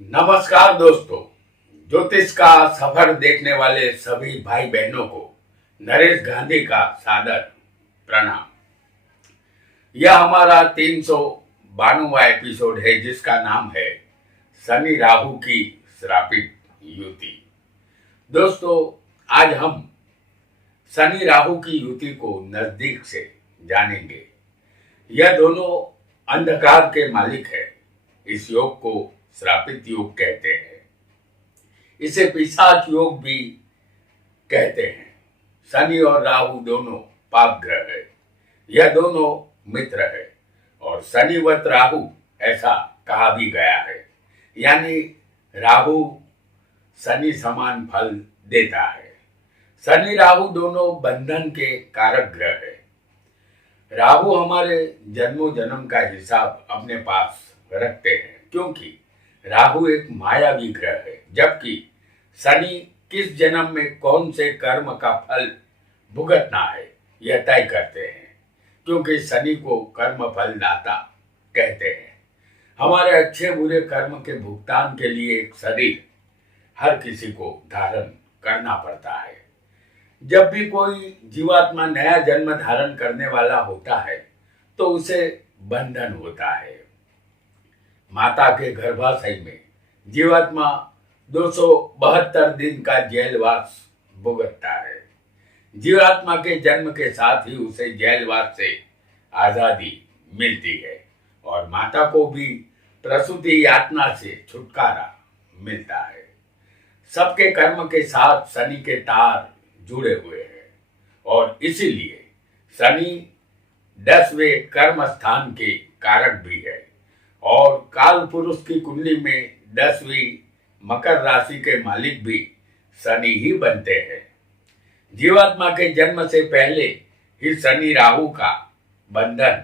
नमस्कार दोस्तों। ज्योतिष का सफर देखने वाले सभी भाई बहनों को नरेश गांधी का सादर प्रणाम। यह हमारा 392वां एपिसोड है जिसका नाम है शनि राहु की श्रापित युति। दोस्तों, आज हम शनि राहु की युति को नजदीक से जानेंगे। यह दोनों अंधकार के मालिक है। इस योग को श्रापित योग कहते हैं। इसे पिशाच योग भी कहते हैं। शनि और राहु दोनों पाप ग्रह है। यह दोनों मित्र है और शनिवत राहु ऐसा कहा भी गया है। यानी राहु शनि समान फल देता है। शनि राहु दोनों बंधन के कारक ग्रह है। राहु हमारे जन्मों जन्म का हिसाब अपने पास रखते हैं क्योंकि राहु एक मायावी ग्रह है, जबकि शनि किस जन्म में कौन से कर्म का फल भुगतना है यह तय करते हैं, क्योंकि शनि को कर्म फल दाता कहते हैं। हमारे अच्छे बुरे कर्म के भुगतान के लिए एक शरीर हर किसी को धारण करना पड़ता है। जब भी कोई जीवात्मा नया जन्म धारण करने वाला होता है तो उसे बंधन होता है। माता के गर्भाशय में जीवात्मा 272 दिन का जेलवास भुगतता है। जीवात्मा के जन्म के साथ ही उसे जेलवास से आजादी मिलती है और माता को भी प्रसूति यातना से छुटकारा मिलता है। सबके कर्म के साथ शनि के तार जुड़े हुए हैं और इसीलिए शनि 10वें कर्म स्थान के कारक भी है और काल पुरुष की कुंडली में 10वीं मकर राशि के मालिक भी शनि ही बनते हैं। जीवात्मा के जन्म से पहले ही शनि राहु का बंधन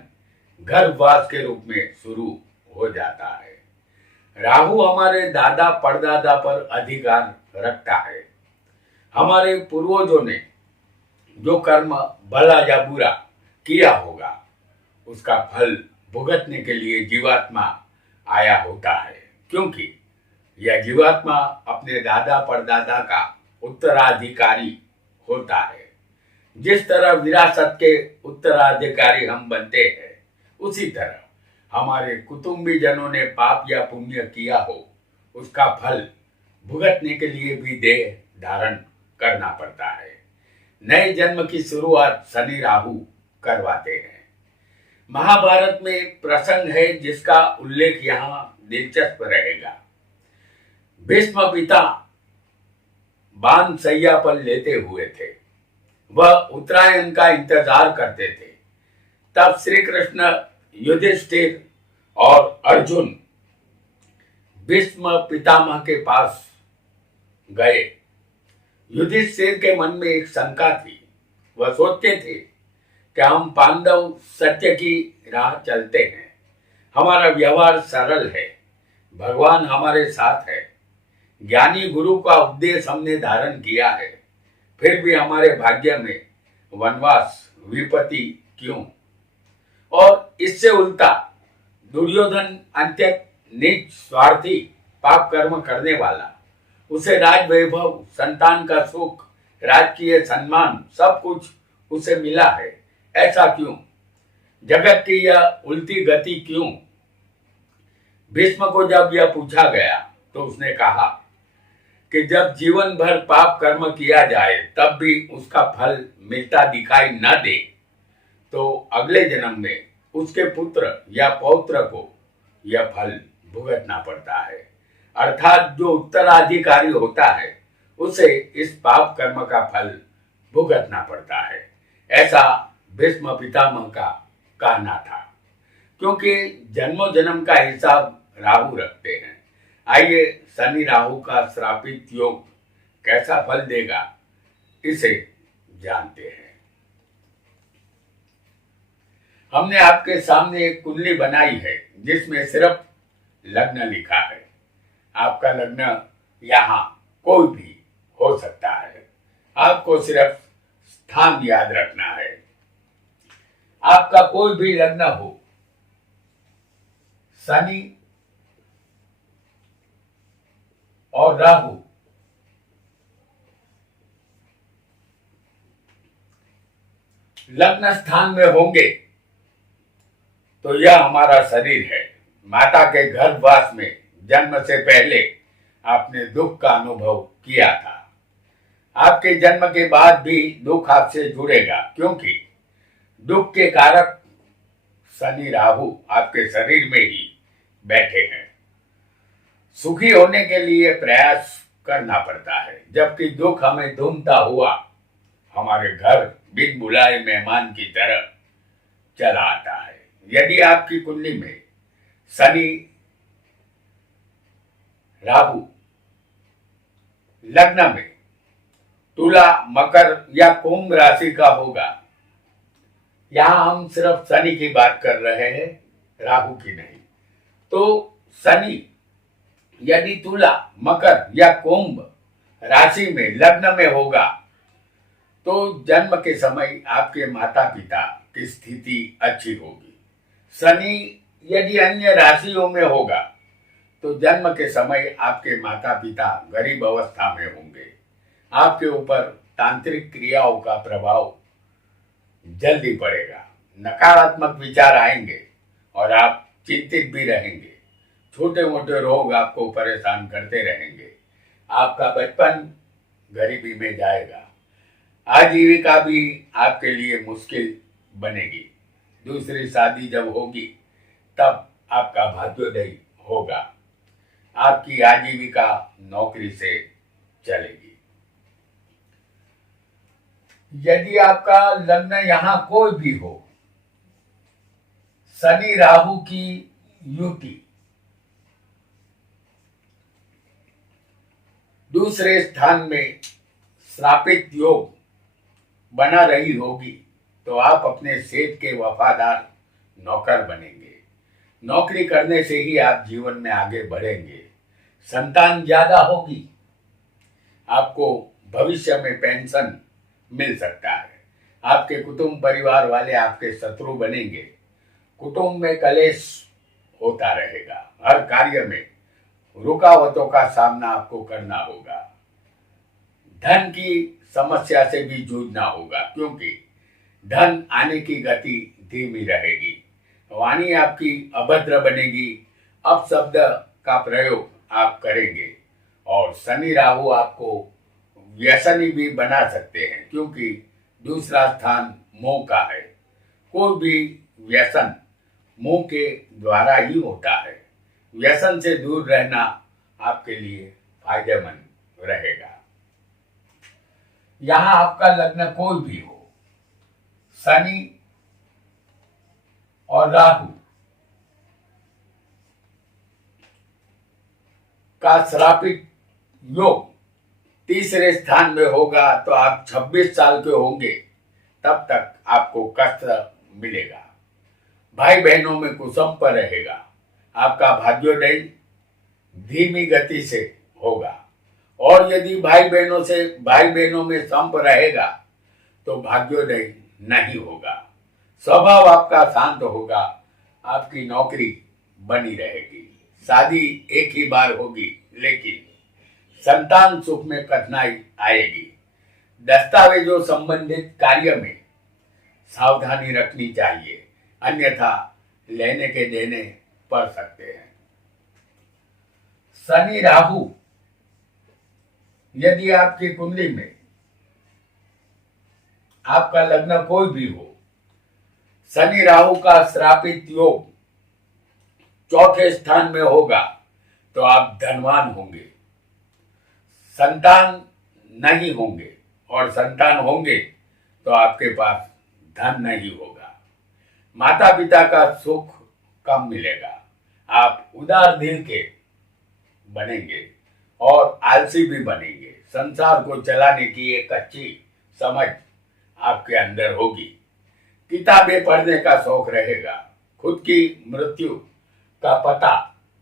गर्भवास के रूप में शुरू हो जाता है। राहु हमारे दादा परदादा पर अधिकार रखता है। हमारे पूर्वजों ने जो कर्म भला या बुरा किया होगा उसका फल भुगतने के लिए जीवात्मा आया होता है, क्योंकि यह जीवात्मा अपने दादा परदादा का उत्तराधिकारी होता है। जिस तरह विरासत के उत्तराधिकारी हम बनते हैं, उसी तरह हमारे कुटुंबीजनों ने पाप या पुण्य किया हो उसका फल भुगतने के लिए भी देह धारण करना पड़ता है। नए जन्म की शुरुआत शनि राहु करवाते हैं। महाभारत में एक प्रसंग है जिसका उल्लेख यहाँ दिलचस्प रहेगा। भीष्म पिता बाण सैया पर लेते हुए थे। वह उत्तरायण का इंतजार करते थे। तब श्री कृष्ण, युधिष्ठिर और अर्जुन भीष्म पितामह के पास गए। युधिष्ठिर के मन में एक शंका थी। वह सोचते थे कि हम पांडव सत्य की राह चलते हैं, हमारा व्यवहार सरल है, भगवान हमारे साथ है, ज्ञानी गुरु का उपदेश हमने धारण किया है, फिर भी हमारे भाग्य में वनवास विपत्ति क्यों? और इससे उल्टा दुर्योधन अत्यंत नीच स्वार्थी पाप कर्म करने वाला, उसे राज वैभव, संतान का सुख, राजकीय सम्मान सब कुछ उसे मिला है, ऐसा क्यों? जगत की यह उल्टी गति क्यों? भीष्म को जब यह पूछा गया तो उसने कहा कि जब जीवन भर पाप कर्म किया जाए तब भी उसका फल मिलता दिखाई न दे तो अगले जन्म में उसके पुत्र या पौत्र को यह फल भुगतना पड़ता है। अर्थात जो उत्तराधिकारी होता है उसे इस पाप कर्म का फल भुगतना पड़ता है, ऐसा भीष्म पितामह का कहना था। क्योंकि जन्मों जन्म का हिसाब राहु रखते हैं, आइए शनि राहु का श्रापित योग कैसा फल देगा इसे जानते हैं। हमने आपके सामने एक कुंडली बनाई है जिसमें सिर्फ लग्न लिखा है। आपका लग्न यहाँ कोई भी हो सकता है। आपको सिर्फ स्थान याद रखना है। आपका कोई भी लग्न हो, शनि और राहु लग्न स्थान में होंगे तो यह हमारा शरीर है। माता के गर्भवास में जन्म से पहले आपने दुख का अनुभव किया था। आपके जन्म के बाद भी दुख आपसे जुड़ेगा, क्योंकि दुख के कारक शनि राहु आपके शरीर में ही बैठे हैं। सुखी होने के लिए प्रयास करना पड़ता है, जबकि दुख हमें ढूंढता हुआ हमारे घर बिन बुलाए मेहमान की तरह चला आता है। यदि आपकी कुंडली में शनि राहु लग्न में तुला, मकर या कुंभ राशि का होगा, यहां हम सिर्फ शनि की बात कर रहे हैं, राहु की नहीं। तो शनि यदि तुला, मकर या कुंभ राशि में लग्न में होगा तो जन्म के समय आपके माता पिता की स्थिति अच्छी होगी। शनि यदि अन्य राशियों में होगा तो जन्म के समय आपके माता पिता गरीब अवस्था में होंगे। आपके ऊपर तांत्रिक क्रियाओं का प्रभाव जल्दी पड़ेगा, नकारात्मक विचार आएंगे और आप चिंतित भी रहेंगे। छोटे मोटे रोग आपको परेशान करते रहेंगे। आपका बचपन गरीबी में जाएगा। आजीविका भी आपके लिए मुश्किल बनेगी। दूसरी शादी जब होगी तब आपका भाग्योदय होगा। आपकी आजीविका नौकरी से चलेगी। यदि आपका लग्न यहां कोई भी हो, शनि राहु की युति दूसरे स्थान में श्रापित योग बना रही होगी तो आप अपने सेठ के वफादार नौकर बनेंगे। नौकरी करने से ही आप जीवन में आगे बढ़ेंगे। संतान ज्यादा होगी, आपको भविष्य में पेंशन मिल सकता है। आपके कुटुंब परिवार वाले आपके शत्रु बनेंगे। कुटुंब में कलेश होता रहेगा। हर कार्य में रुकावटों का सामना आपको करना होगा। धन की समस्या से भी जूझना होगा, क्योंकि धन आने की गति धीमी रहेगी। वाणी आपकी अभद्र बनेगी। अपशब्द का प्रयोग आप करेंगे और शनि राहु आपको व्यसनी भी बना सकते हैं, क्योंकि दूसरा स्थान मोह का है। कोई भी व्यसन मोह के द्वारा ही होता है। व्यसन से दूर रहना आपके लिए फायदेमंद रहेगा। यहां आपका लग्न कोई भी हो, शनि और राहु का श्रापित योग तीसरे स्थान में होगा तो आप 26 साल के होंगे तब तक आपको कष्ट मिलेगा। भाई बहनों में कुसंप रहेगा। आपका भाग्योदय धीमी गति से होगा, और यदि भाई बहनों में संप रहेगा तो भाग्योदय नहीं होगा। स्वभाव आपका शांत होगा। आपकी नौकरी बनी रहेगी। शादी एक ही बार होगी, लेकिन संतान सुख में कठिनाई आएगी। दस्तावेजों संबंधित कार्य में सावधानी रखनी चाहिए, अन्यथा लेने के देने पड़ सकते हैं। शनि राहु यदि आपकी कुंडली में आपका लग्न कोई भी हो, शनि राहु का श्रापित योग चौथे स्थान में होगा तो आप धनवान होंगे। संतान नहीं होंगे, और संतान होंगे तो आपके पास धन नहीं होगा। माता पिता का सुख कम मिलेगा। आप उदार दिल के बनेंगे और आलसी भी बनेंगे। संसार को चलाने की एक अच्छी समझ आपके अंदर होगी। किताबें पढ़ने का शौक रहेगा। खुद की मृत्यु का पता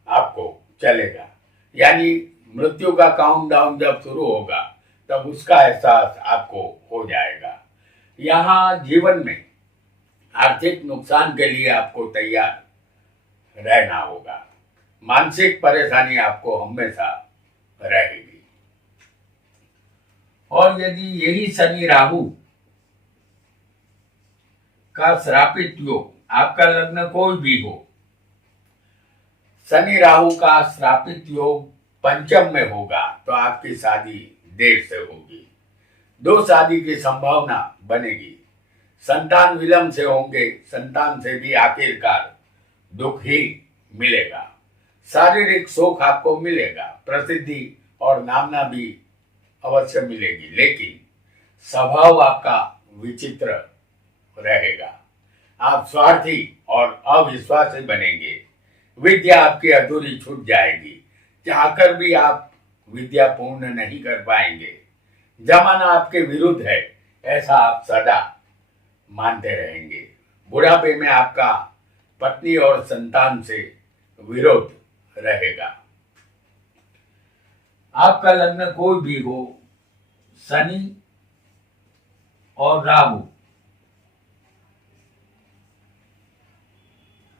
आपको चलेगा, यानी मृत्यु का काउंटडाउन जब शुरू होगा तब उसका एहसास आपको हो जाएगा। यहाँ जीवन में आर्थिक नुकसान के लिए आपको तैयार रहना होगा। मानसिक परेशानी आपको हमेशा रहेगी। और यदि यही शनि राहु का श्रापित योग आपका लग्न कोई भी हो, शनि राहु का श्रापित योग पंचम में होगा तो आपकी शादी देर से होगी, दो शादी की संभावना बनेगी, संतान विलंब से होंगे, संतान से भी आखिरकार दुख ही मिलेगा, शारीरिक सुख आपको मिलेगा, प्रसिद्धि और नामना भी अवश्य मिलेगी, लेकिन स्वभाव आपका विचित्र रहेगा, आप स्वार्थी और अविश्वासी बनेंगे, विद्या आपकी अधूरी छूट जाएगी, चाहकर भी आप विद्या पूर्ण नहीं कर पाएंगे, जमाना आपके विरुद्ध है ऐसा आप सदा मानते रहेंगे, बुढ़ापे में आपका पत्नी और संतान से विरोध रहेगा। आपका लग्न कोई भी हो, शनि और राहु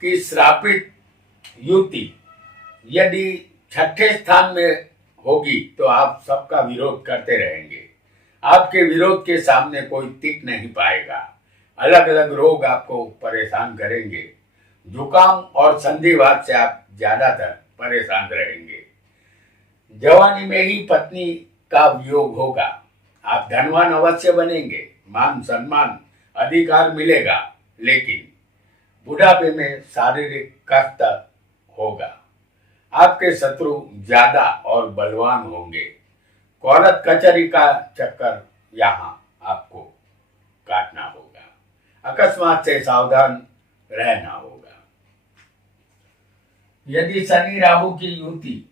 की श्रापित युति यदि छठे स्थान में होगी तो आप सबका विरोध करते रहेंगे, आपके विरोध के सामने कोई टिक नहीं पाएगा, अलग अलग रोग आपको परेशान करेंगे, जुकाम और संधिवात से आप ज्यादातर परेशान रहेंगे, जवानी में ही पत्नी का वियोग होगा, आप धनवान अवश्य बनेंगे, मान सम्मान अधिकार मिलेगा, लेकिन बुढ़ापे में शारीरिक कष्ट होगा, आपके शत्रु ज्यादा और बलवान होंगे, कोर्ट कचहरी का चक्कर यहाँ आपको काटना होगा, अकस्मात से सावधान रहना होगा। यदि शनि राहु की युति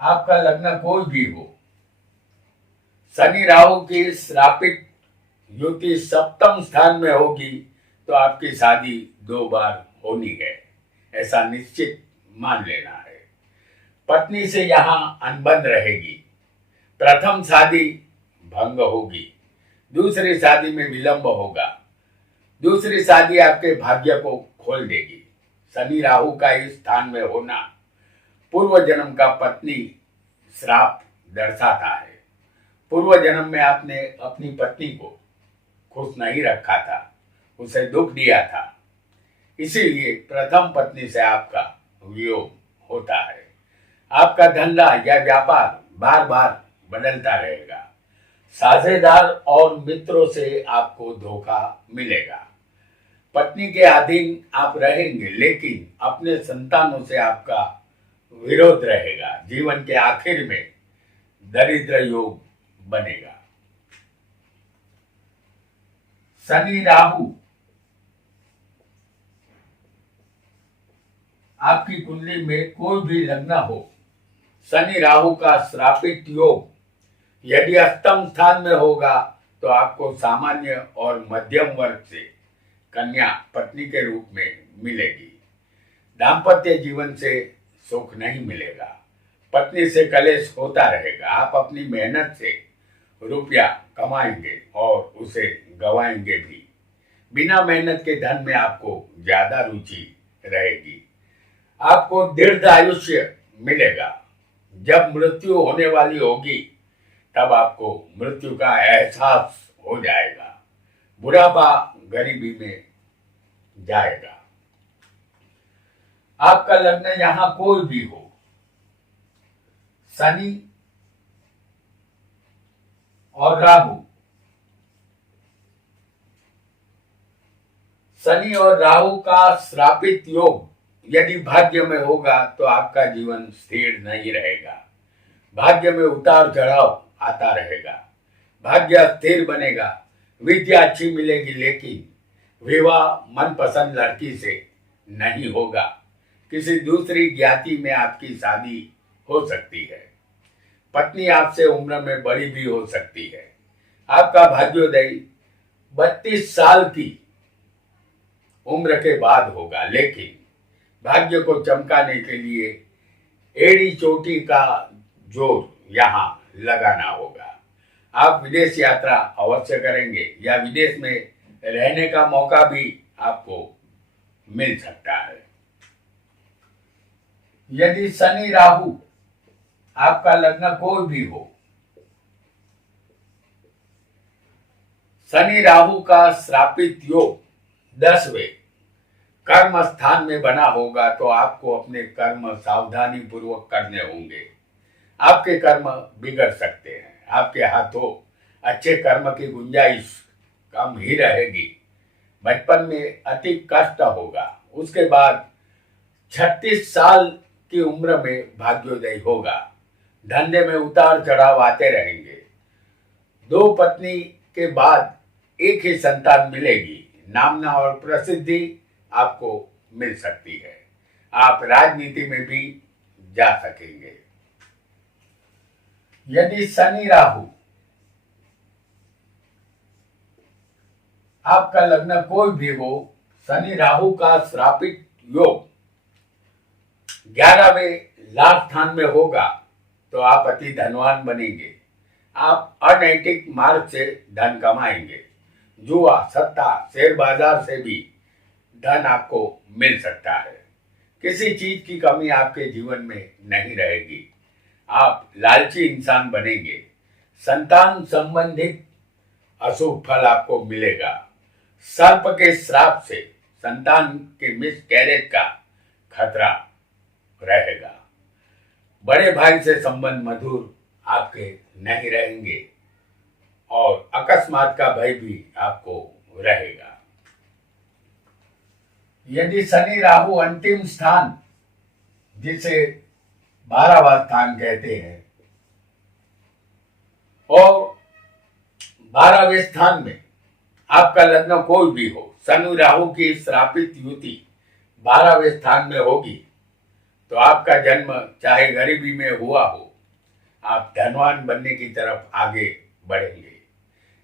आपका लग्न कोई भी हो, शनि राहु की श्रापित युति सप्तम स्थान में होगी तो आपकी शादी 2 बार होनी है, ऐसा निश्चित मान लेना है, पत्नी से यहाँ अनबन रहेगी, प्रथम शादी भंग होगी, दूसरी शादी में विलंब होगा, दूसरी शादी आपके भाग्य को खोल देगी, शनि राहु का इस स्थान में होना पूर्व जन्म का पत्नी श्राप दर्शाता है, पूर्व जन्म में आपने अपनी पत्नी को खुश नहीं रखा था, उसे दुख दिया था, इसीलिए प्रथम पत्नी से आपका वियोग होता है, आपका धंधा या व्यापार बार बार बदलता रहेगा, साझेदार और मित्रों से आपको धोखा मिलेगा, पत्नी के अधीन आप रहेंगे, लेकिन अपने संतानों से आपका विरोध रहेगा, जीवन के आखिर में दरिद्र योग बनेगा। शनि राहु आपकी कुंडली में कोई भी लग्न हो, शनि राहु का श्रापित योग यदि अष्टम स्थान में होगा तो आपको सामान्य और मध्यम वर्ग से कन्या पत्नी के रूप में मिलेगी, दाम्पत्य जीवन से सुख नहीं मिलेगा, पत्नी से कलेश होता रहेगा, आप अपनी मेहनत से रुपया कमाएंगे और उसे गवाएंगे भी, बिना मेहनत के धन में आपको ज्यादा रुचि रहेगी, आपको दीर्घ आयुष्य मिलेगा, जब मृत्यु होने वाली होगी तब आपको मृत्यु का एहसास हो जाएगा, बुढ़ापा गरीबी में जाएगा। आपका लग्न यहां कोई भी हो, शनि और राहु, शनि और राहु का श्रापित योग यदि भाग्य में होगा तो आपका जीवन स्थिर नहीं रहेगा, भाग्य में उतार चढ़ाव आता रहेगा, भाग्य स्थिर बनेगा, विद्या अच्छी मिलेगी, लेकिन विवाह मनपसंद लड़की से नहीं होगा, किसी दूसरी ज्ञाति में आपकी शादी हो सकती है, पत्नी आपसे उम्र में बड़ी भी हो सकती है, आपका भाग्योदय 32 साल की उम्र के बाद होगा, लेकिन भाग्य को चमकाने के लिए एड़ी चोटी का जोर यहाँ लगाना होगा, आप विदेश यात्रा अवश्य करेंगे या विदेश में रहने का मौका भी आपको मिल सकता है। यदि शनि राहु आपका लग्न कोई भी हो, शनि राहु का श्रापित योग 10वें कर्म स्थान में बना होगा तो आपको अपने कर्म सावधानी पूर्वक करने होंगे। आपके कर्म बिगड़ सकते हैं, आपके हाथों अच्छे कर्म की गुंजाइश कम ही रहेगी। बचपन में अति कष्ट होगा, उसके बाद 36 साल की उम्र में भाग्योदय होगा। धंधे में उतार चढ़ाव आते रहेंगे। 2 पत्नी के बाद एक ही संतान मिलेगी। नामना और प्रसिद्धि आपको मिल सकती है। आप राजनीति में भी जा सकेंगे। यदि शनि राहु आपका लग्न कोई भी हो, शनि राहु का श्रापित योग 11वें लाभ स्थान में होगा तो आप अति धनवान बनेंगे। आप अनैतिक मार्ग से धन कमाएंगे। जुआ, सट्टा, शेयर बाजार से भी धन आपको मिल सकता है। किसी चीज की कमी आपके जीवन में नहीं रहेगी। आप लालची इंसान बनेंगे। संतान संबंधित अशुभ फल आपको मिलेगा। सर्प के श्राप से संतान के मिसकैरेज का खतरा रहेगा। बड़े भाई से संबंध मधुर आपके नहीं रहेंगे और अकस्मात का भय भी आपको रहेगा। यदि शनि राहु अंतिम स्थान, जिसे 12वां स्थान कहते हैं, और 12वें स्थान में आपका लग्न कोई भी हो, शनि राहु की श्रापित युति 12वें स्थान में होगी तो आपका जन्म चाहे गरीबी में हुआ हो, आप धनवान बनने की तरफ आगे बढ़ेंगे।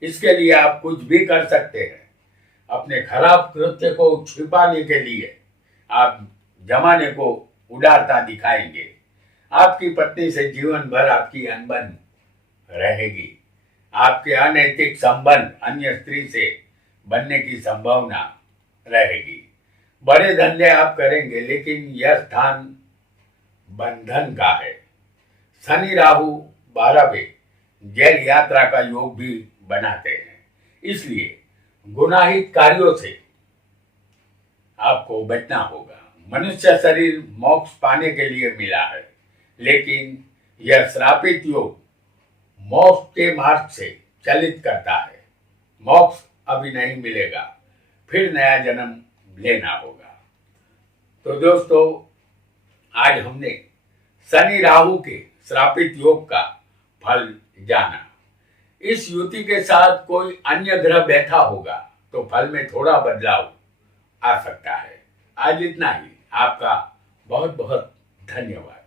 इसके लिए आप कुछ भी कर सकते हैं। अपने खराब कृत्य को छिपाने के लिए आप जमाने को उदारता दिखाएंगे। आपकी पत्नी से जीवन भर आपकी अनबन रहेगी। आपके अनैतिक संबंध अन्य स्त्री से बनने की संभावना रहेगी। बड़े धंधे आप करेंगे, लेकिन यह स्थान बंधन का है। शनि राहु 12वें जेल यात्रा का योग भी बनाते हैं। इसलिए गुनाहित कार्यों से आपको बचना होगा। मनुष्य शरीर मोक्ष पाने के लिए मिला है, लेकिन यह श्रापित योग मोक्ष के मार्ग से चलित करता है। मोक्ष अभी नहीं मिलेगा, फिर नया जन्म लेना होगा। तो दोस्तों, आज हमने शनि राहु के श्रापित योग का फल जाना। इस युति के साथ कोई अन्य ग्रह बैठा होगा तो फल में थोड़ा बदलाव आ सकता है। आज इतना ही। आपका बहुत बहुत धन्यवाद।